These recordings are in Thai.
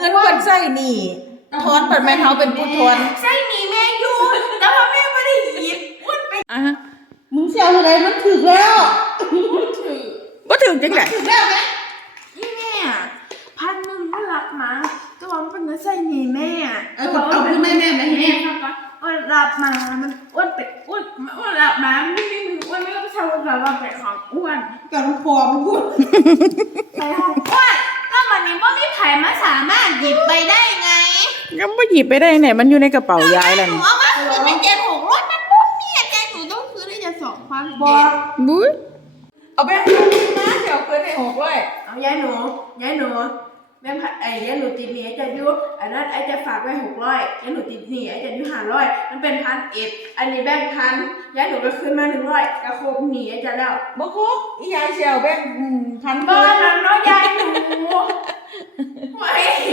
งินเพิ่นใส่หนี้ทอนเปิดแม่นเฮาเป็นผู้ทอนใช่หนีแม่อยู่แต่ว่าแม่ไม่ได้หยิบอ้วนไปอ่ะมึงเสียอะไรมันถึกแล้วถือบ่ถึงจังได๋ถึกแล้วไหมนี่แม่1,000ก็รับมาแต่ว่ามันเป็นเงินใส่หนีแม่เอาคือแม่อ้วนรับมามันอ้วนเป็ดอ้วนรับมาไม่มีมืออ้วนไม่ต้องใช้ว่าว่าเป็นของอ้วนกับน้องพอมึงพูดไปของอ้วนแล้ววันนี้ว่ามีไผ่มาสามารถหยิบไปได้ไงก็บ่หยิบไปได้ไหนมันอยู่ในกระเป๋ายายแล้วหนูนี่เอามาคืนไม่เจ็ด600มันปุ๊บเนี่ยแกหนูต้องคืนได้จะ2,000 บอกบุ้ยเอาแบงค์นะเดี๋ยวคืนให้600 เอายายหนูแม่ผัดยายหนูติดหนี้จะอยู่อันนั้นไอ้จะฝากไว้600ยายหนูติดหนี้ไอ้จะอยู่500มันเป็น1,100อันนี้แบงค์พันยายหนูก็คืนมา100ก็ครบหนี้ไอ้จะแล้วบ่ครบอียายสิเอาแบงค์พันบ้านนั้นเนาะยายหนูไม่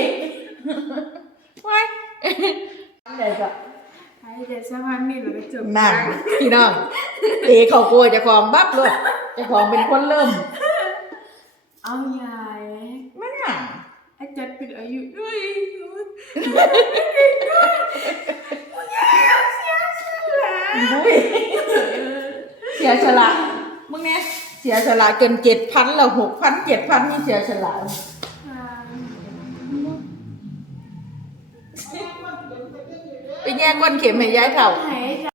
ไว้ได้จ้ะไอ้เด็กสะพานนี่เราไปจบนั่นพี่น้องเอเขากลัวเจ้าของบับเลยเจ้าของเป็นคนเริ่มเอายายแม่น่ะไอ้จัดเป็นอายุด้วยบุ้ยเสียฉลาดมึงเนี่ยเสียฉลาดเกิน7,000แล้ว6,000 7,000นี่เสียฉลาดไปแย่งก้อนเข็มให้ยายเฒ่าให้